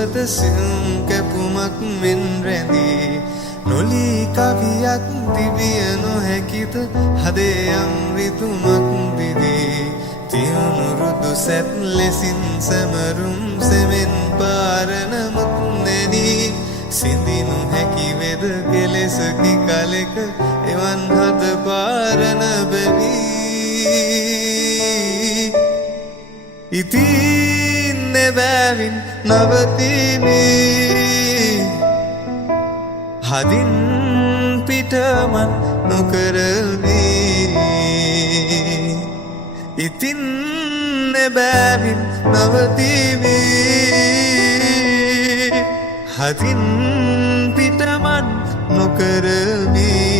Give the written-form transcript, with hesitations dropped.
සුවද සියුම් කැපුමක් මෙන් රැඳී නොලී කවියක් තිබිය නොහැකිද හදේ යම් රිතුමක් දිදී තියුණු රුදු සැත් ලෙසින් සැමරුම් සෙමෙන් පාරන මුත් නැනී සිඳිනු හැකි වෙද කෙලෙසකි කලෙක එවන් හද පාරන බැනී ඉතින් නෙබැවින් නවතිමි හදින් පිටමන් නොකරමි ඉතින් නෙබැවින් නවතිමි හදින් පිටමන් නොකරමි